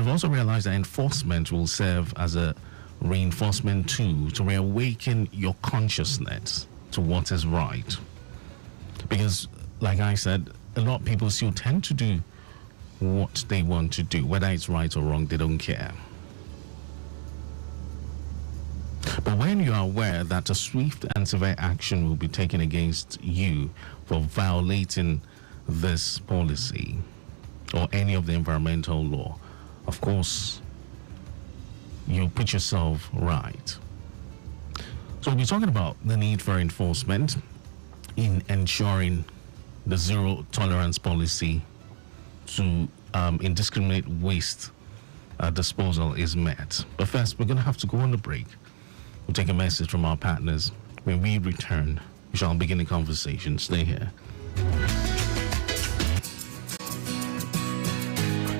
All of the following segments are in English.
And we've also realized that enforcement will serve as a reinforcement tool to reawaken your consciousness to what is right. Because, like I said, a lot of people still tend to do what they want to do. Whether it's right or wrong, they don't care. But when you are aware that a swift and severe action will be taken against you for violating this policy or any of the environmental law, of course, you put yourself right. So we'll be talking about the need for enforcement in ensuring the zero tolerance policy to indiscriminate waste disposal is met. But first, we're going to have to go on a break. We'll take a message from our partners. When we return, we shall begin the conversation. Stay here.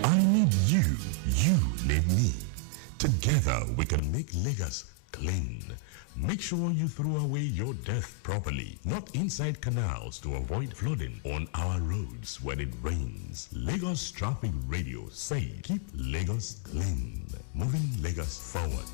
I need you. You need me. Together, we can make Lagos clean. Make sure you throw away your death properly, not inside canals to avoid flooding on our roads when it rains. Lagos Traffic Radio say, keep Lagos clean, moving Lagos forward.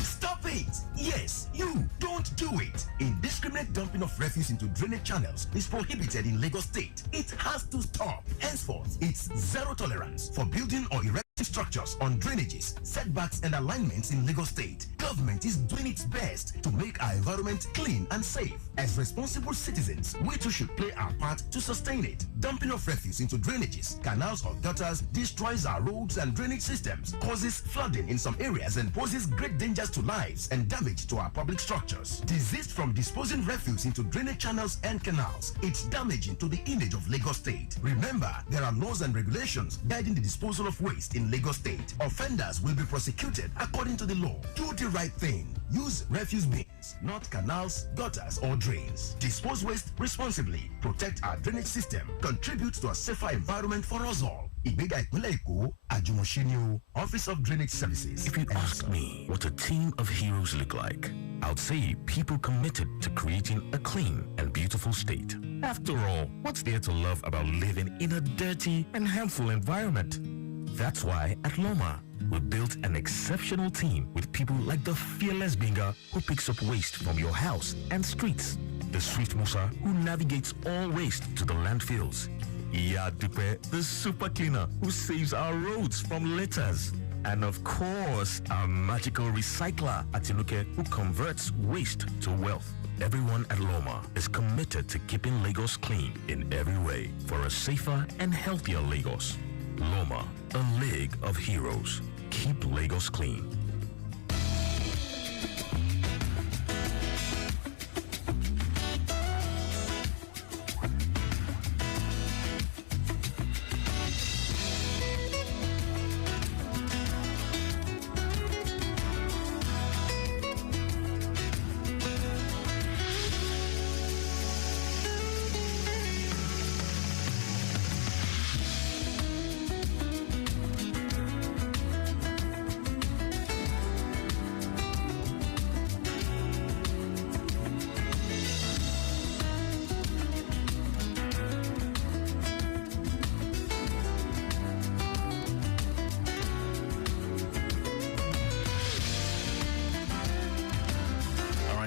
Stop it! Yes, you don't do it. Indiscriminate dumping of refuse into drainage channels is prohibited in Lagos State. It has to stop. Henceforth, it's zero tolerance for building or erecting structures on drainages, setbacks, and alignments in Lagos State. Government is doing its best to make our environment clean and safe. As responsible citizens, we too should play our part to sustain it. Dumping of refuse into drainages, canals, or gutters destroys our roads and drainage systems, causes flooding in some areas, and poses great dangers to lives and damage to our public structures. Desist from disposing refuse into drainage channels and canals. It's damaging to the image of Lagos State. Remember, there are laws and regulations guiding the disposal of waste in Lagos State. Offenders will be prosecuted according to the law. Do the right thing. Use refuse bins, not canals, gutters, or drains. Dispose waste responsibly. Protect our drainage system. Contribute to a safer environment for us all. Ibega Ìpínlẹ̀ Èkó, Àjùmọ̀ṣe Office of Drainage Services. If you ask me what a team of heroes look like, I would say people committed to creating a clean and beautiful state. After all, what's there to love about living in a dirty and harmful environment? That's why at LAWMA, we built an exceptional team with people like the fearless Binga who picks up waste from your house and streets, the swift Musa who navigates all waste to the landfills, Iya Dupe, the super cleaner who saves our roads from litters, and of course, our magical recycler Atinuke who converts waste to wealth. Everyone at LAWMA is committed to keeping Lagos clean in every way for a safer and healthier Lagos. LAWMA, a league of heroes. Keep Lagos clean.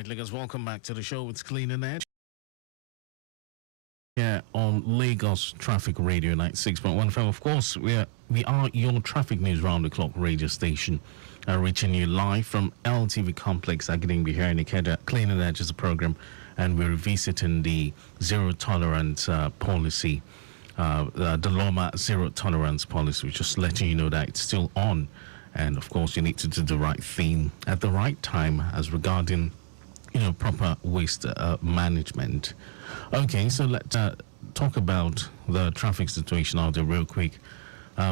Lagos, welcome back to the show. It's Clean and Edge. Yeah, on Lagos Traffic Radio 96.1 FM. Of course, we are your traffic news round the clock radio station, reaching you live from LTV Complex, Agidingbi here in Ikeda. Clean and Edge is a program, and we're revisiting the zero tolerance policy, the LAWMA zero tolerance policy. We're just letting you know that it's still on, and of course, you need to do the right thing at the right time as regarding proper waste management. Okay, so let's talk about the traffic situation out there real quick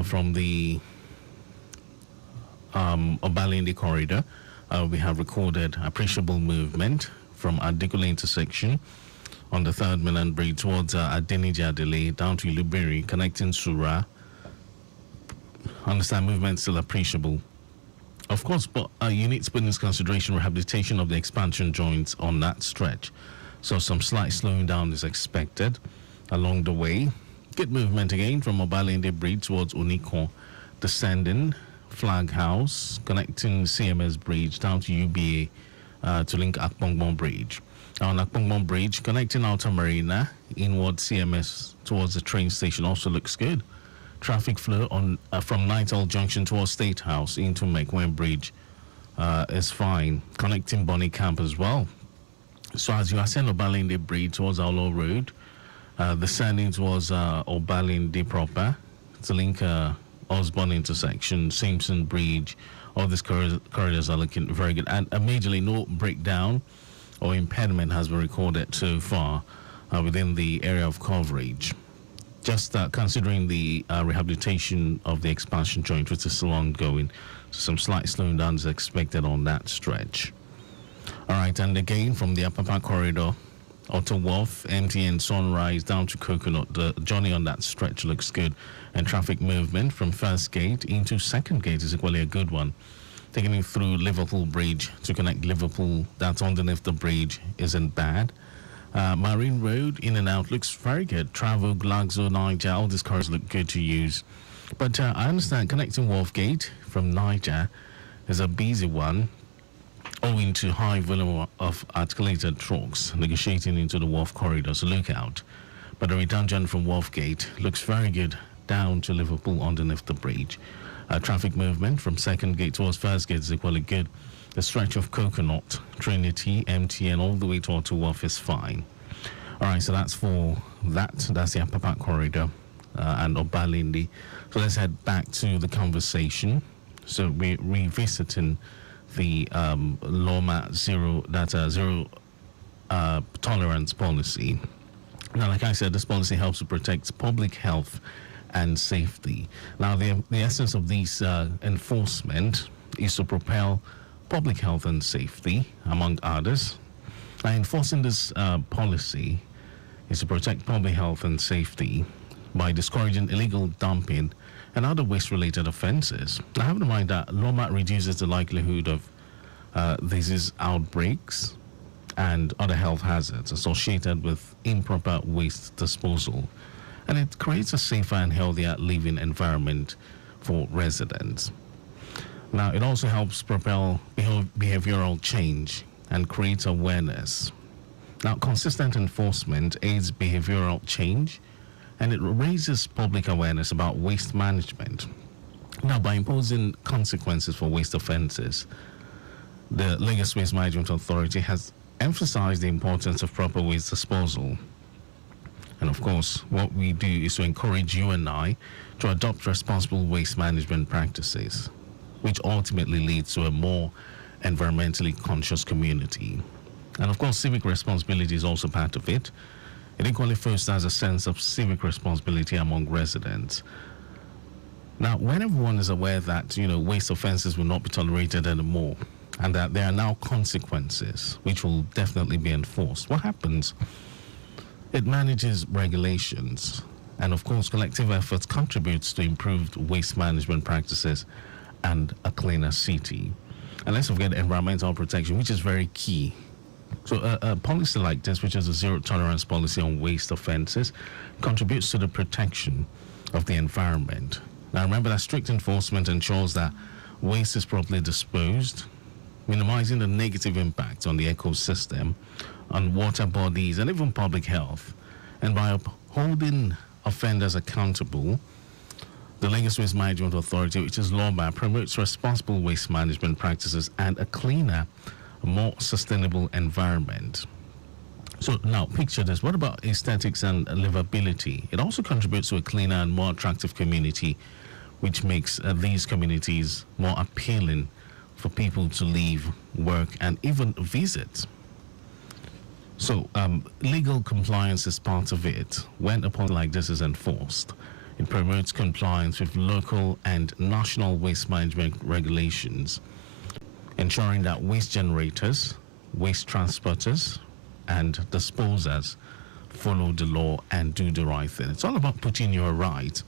from the Obalende corridor. We have recorded appreciable movement from Adikule intersection on the 3rd Mainland Bridge towards Adeniji Adele down to Ilubiri, connecting Sura. Understand movement still appreciable. Of course, but you need to put into consideration rehabilitation of the expansion joints on that stretch. So some slight slowing down is expected along the way. Good movement again from Obalende Bridge towards Uniko, descending Flag House, connecting CMS Bridge down to UBA to link Akpongbon Bridge. On Akpongbon Bridge, connecting Outer Marina inward CMS towards the train station also looks good. Traffic flow on from Nighthall Junction towards State House into Mekwen Bridge is fine. Connecting Bonnie Camp as well. So as you ascend Obalende Bridge towards Aulo Road, descending towards Obalende proper to link Osborne intersection, Simpson Bridge, all these corridors are looking very good. And majorly no breakdown or impediment has been recorded so far within the area of coverage. Just considering the rehabilitation of the expansion joint, which is still ongoing, so some slight slowing down is expected on that stretch. All right, and again from the Upper Park corridor, Auto Wharf, MTN Sunrise down to Coconut, the journey on that stretch looks good, and traffic movement from First Gate into Second Gate is equally a good one. Taking you through Liverpool Bridge to connect Liverpool, that's underneath the bridge, isn't bad. Marine Road in and out looks very good. Travel, Glaxo, Niger, all these cars look good to use. But I understand connecting Wharf Gate from Niger is a busy one, owing to high volume of articulated trucks negotiating into the Wharf corridor, so look out. But the return journey from Wharf Gate looks very good down to Liverpool underneath the bridge. Traffic movement from Second Gate towards First Gate is equally good. The stretch of Coconut, Trinity, MTN, all the way to Auto Wharf is fine. All right, so that's for that. That's the Upper Park corridor and Obalindi. So let's head back to the conversation. So we're revisiting the LAWMA zero tolerance policy. Now, like I said, this policy helps to protect public health and safety. Now, the essence of these enforcement is to propel public health and safety, among others. Now, enforcing this policy is to protect public health and safety by discouraging illegal dumping and other waste-related offences. Now, have in mind that LAWMA reduces the likelihood of disease outbreaks and other health hazards associated with improper waste disposal, and it creates a safer and healthier living environment for residents. Now, it also helps propel behavioral change and creates awareness. Now, consistent enforcement aids behavioral change and it raises public awareness about waste management. Now, by imposing consequences for waste offences, the Lagos Waste Management Authority has emphasized the importance of proper waste disposal. And of course, what we do is to encourage you and I to adopt responsible waste management practices, which ultimately leads to a more environmentally conscious community. And of course, civic responsibility is also part of it. It equally fosters a sense of civic responsibility among residents. Now, when everyone is aware that, waste offenses will not be tolerated anymore, and that there are now consequences which will definitely be enforced, what happens? It manages regulations, and of course, collective efforts contributes to improved waste management practices and a cleaner city. And let's forget environmental protection, which is very key. So a policy like this, which is a zero tolerance policy on waste offenses, contributes to the protection of the environment. Now remember that strict enforcement ensures that waste is properly disposed, minimizing the negative impact on the ecosystem, on water bodies, and even public health. And by upholding offenders accountable, the Lagos Waste Management Authority, which is LAWMA, promotes responsible waste management practices and a cleaner, more sustainable environment. So now picture this. What about aesthetics and livability? It also contributes to a cleaner and more attractive community, which makes these communities more appealing for people to live, work, and even visit. So legal compliance is part of it. When a policy like this is enforced, it promotes compliance with local and national waste management regulations, ensuring that waste generators, waste transporters, and disposers follow the law and do the right thing. It's all about putting your right,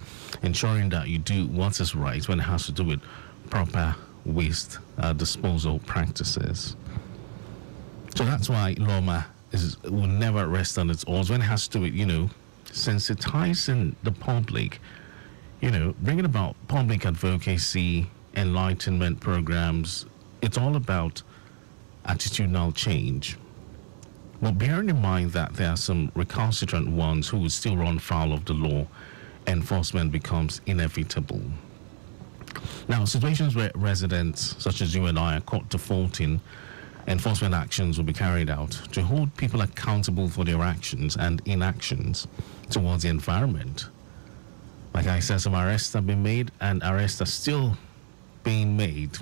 ensuring that you do what is right when it has to do with proper waste disposal practices. So that's why LAWMA will never rest on its oars when it has to do with, sensitizing the public, bringing about public advocacy, enlightenment programs. It's all about attitudinal change. But bearing in mind that there are some recalcitrant ones who would still run foul of the law, enforcement becomes inevitable. Now, situations where residents such as you and I are caught defaulting, enforcement actions will be carried out to hold people accountable for their actions and inactions towards the environment. Like I said, some arrests have been made and arrests are still being made.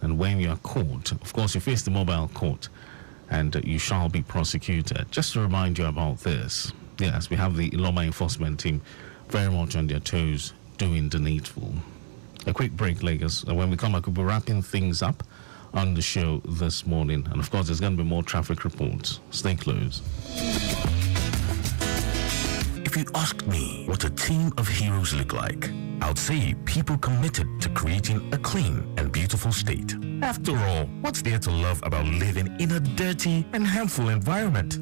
And when you are caught, of course, you face the mobile court and you shall be prosecuted. Just to remind you about this, yes, we have the LAWMA enforcement team very much on their toes doing the needful. A quick break, Lagos. And when we come back, we'll be wrapping things up on the show this morning. And of course, there's going to be more traffic reports. Stay close. If you asked me what a team of heroes look like, I would say people committed to creating a clean and beautiful state. After all, what's there to love about living in a dirty and harmful environment?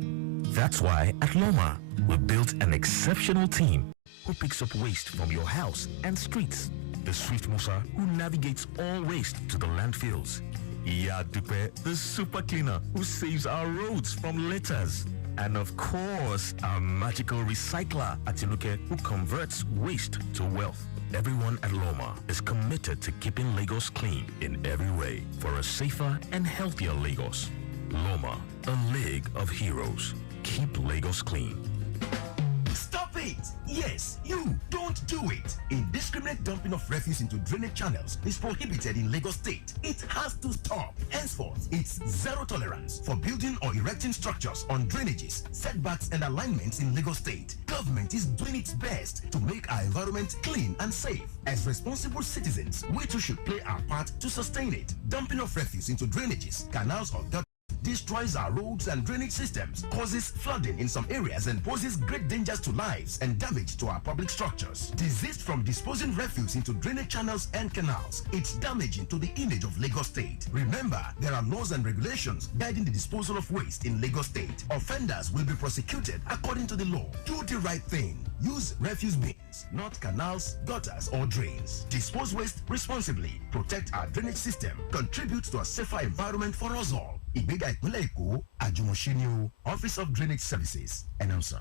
That's why at LAWMA, we built an exceptional team who picks up waste from your house and streets. The Swift Musa who navigates all waste to the landfills. Iya Dupe, the super cleaner who saves our roads from litters. And of course, our magical recycler, Atinuke, who converts waste to wealth. Everyone at LAWMA is committed to keeping Lagos clean in every way for a safer and healthier Lagos. LAWMA, a league of heroes. Keep Lagos clean. Stop it! Yes, you don't do it! Indiscriminate dumping of refuse into drainage channels is prohibited in Lagos State. It has to stop. Henceforth, it's zero tolerance for building or erecting structures on drainages, setbacks and alignments in Lagos State. Government is doing its best to make our environment clean and safe. As responsible citizens, we too should play our part to sustain it. Dumping of refuse into drainages, canals or gutters destroys our roads and drainage systems, causes flooding in some areas and poses great dangers to lives and damage to our public structures. Desist from disposing refuse into drainage channels and canals. It's damaging to the image of Lagos State. Remember, there are laws and regulations guiding the disposal of waste in Lagos State. Offenders will be prosecuted according to the law. Do the right thing. Use refuse bins, not canals, gutters, or drains. Dispose waste responsibly. Protect our drainage system. Contribute to a safer environment for us all. Ìgbéga ìpínlẹ̀ Èkó, Àjùmọ̀ṣe ni o, Office of Drainage Services, announcer.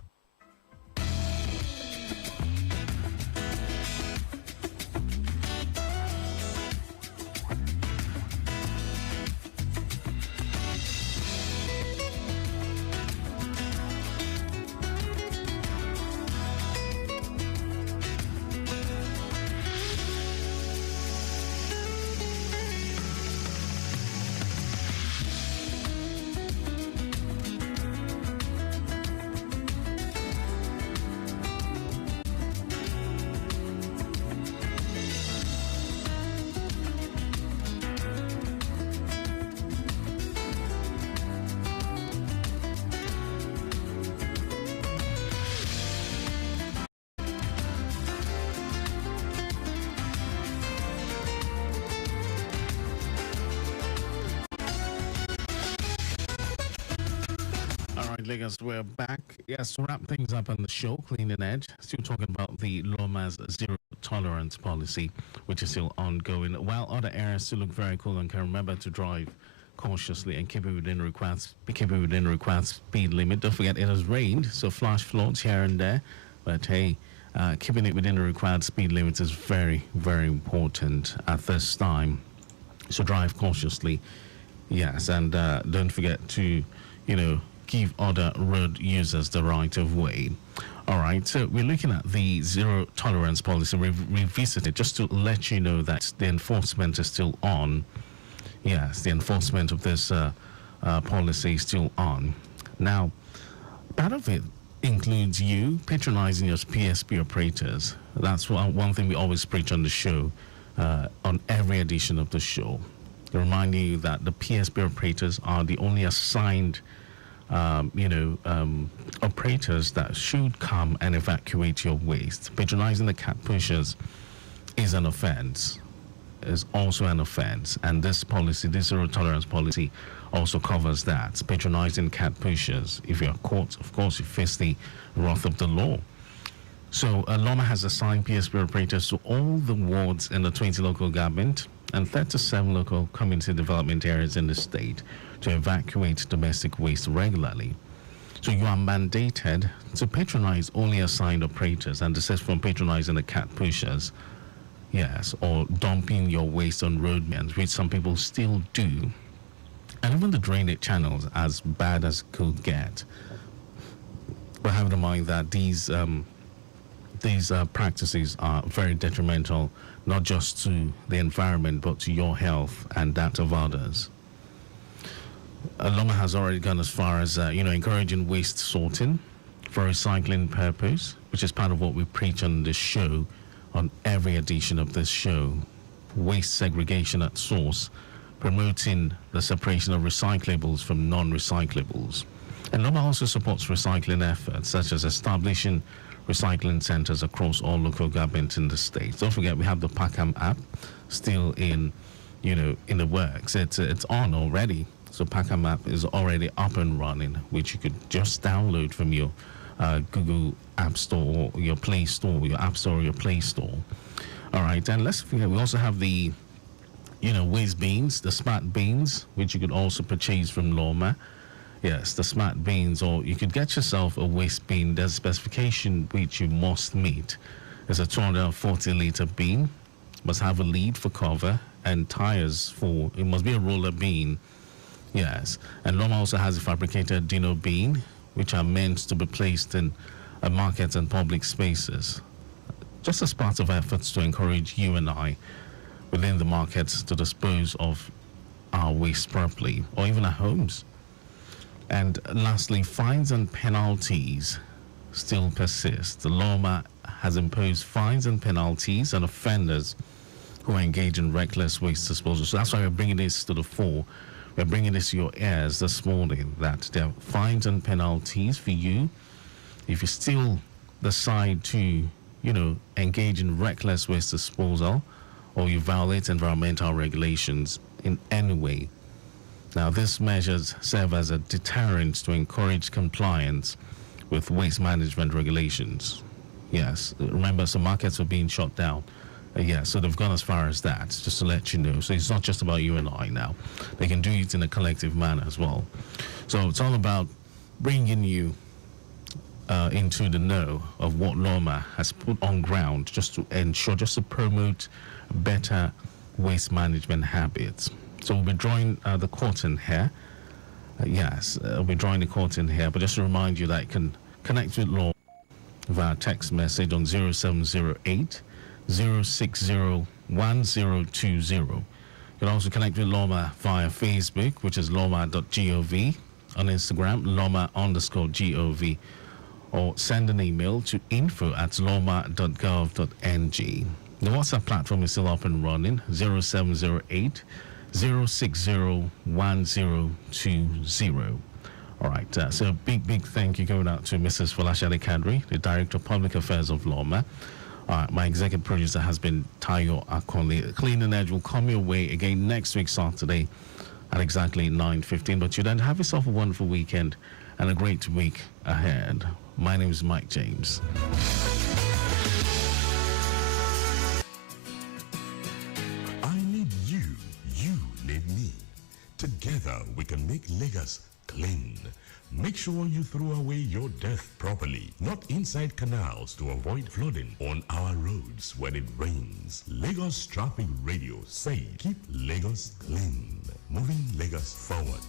Lagos, we're back. Yes, to wrap things up on the show, Clean and Edge, still talking about the LAWMA's zero tolerance policy, which is still ongoing. While other areas still look very cool, and can remember to drive cautiously and keep it within required speed limit. Don't forget, it has rained, so flash floods here and there. But hey, keeping it within the required speed limit is very, very important at this time. So drive cautiously, yes, and don't forget to, give other road users the right of way. All right, so we're looking at the zero tolerance policy. We've revisited just to let you know that the enforcement is still on. Yes, the enforcement of this policy is still on. Now, part of it includes you patronizing your PSP operators. That's one thing we always preach on the show, on every edition of the show. Reminding you that the PSP operators are the only assigned operators that should come and evacuate your waste. Patronizing the cat pushers is an offense, is also an offense. And this policy, this zero tolerance policy, also covers that. Patronizing cat pushers. If you're caught, of course, you face the wrath of the law. So LAWMA has assigned PSP operators to all the wards in the 20 local government and 37 local community development areas in the state to evacuate domestic waste regularly. So you are mandated to patronize only assigned operators, and this is from patronizing the cat pushers, yes, or dumping your waste on roadmen, which some people still do. And even the drainage channels, as bad as could get. But have in mind that these practices are very detrimental, not just to the environment, but to your health and that of others. LAWMA has already gone as far as, encouraging waste sorting for recycling purpose, which is part of what we preach on this show, on every edition of this show. Waste segregation at source, promoting the separation of recyclables from non-recyclables. And LAWMA also supports recycling efforts, such as establishing recycling centers across all local governments in the state. Don't forget, we have the Packham app still in the works. It's on already. So Packham app is already up and running, which you could just download from your Google App Store or your Play Store, your App Store or your Play Store. All right, and let's forget, we also have the, waste bins, the smart bins, which you could also purchase from LAWMA. Yes, the smart bins, or you could get yourself a waste bin. There's a specification which you must meet. It's a 240-liter bin, must have a lead for cover and tires for, it must be a roller bin. Yes, and LAWMA also has a fabricated Dino bin, which are meant to be placed in markets and public spaces, just as part of efforts to encourage you and I within the markets to dispose of our waste properly, or even our homes. And lastly, fines and penalties still persist. The LAWMA has imposed fines and penalties on offenders who engage in reckless waste disposal. So that's why we're bringing this to the fore. We're bringing this to your ears this morning, that there are fines and penalties for you if you still decide to, engage in reckless waste disposal, or you violate environmental regulations in any way. Now, these measures serve as a deterrent to encourage compliance with waste management regulations. Yes, remember, some markets were being shut down. So they've gone as far as that, just to let you know. So it's not just about you and I now. They can do it in a collective manner as well. So it's all about bringing you into the know of what LAWMA has put on ground, just to ensure, just to promote better waste management habits. So we'll be drawing the curtain here. We'll be drawing the curtain here. But just to remind you that you can connect with LAWMA via text message on 0708 060 1020. You can also connect with LAWMA via Facebook, which is lawma.gov, on Instagram, lawma_gov, or send an email to info@lawma.gov.ng. The WhatsApp platform is still up and running, 0708 060 1020. All right, so big thank you going out to Mrs. Folashade Kadri, the Director of Public Affairs of LAWMA. My executive producer has been Tayo Akoli. Cleaning Edge will come your way again next week, Saturday, at exactly 9:15. But you then have yourself a wonderful weekend and a great week ahead. My name is Mike James. I need you. You need me. Together we can make Lagos clean. Make sure you throw away your death properly, not inside canals, to avoid flooding on our roads when it rains. Lagos Traffic Radio say keep Lagos clean, moving Lagos forward.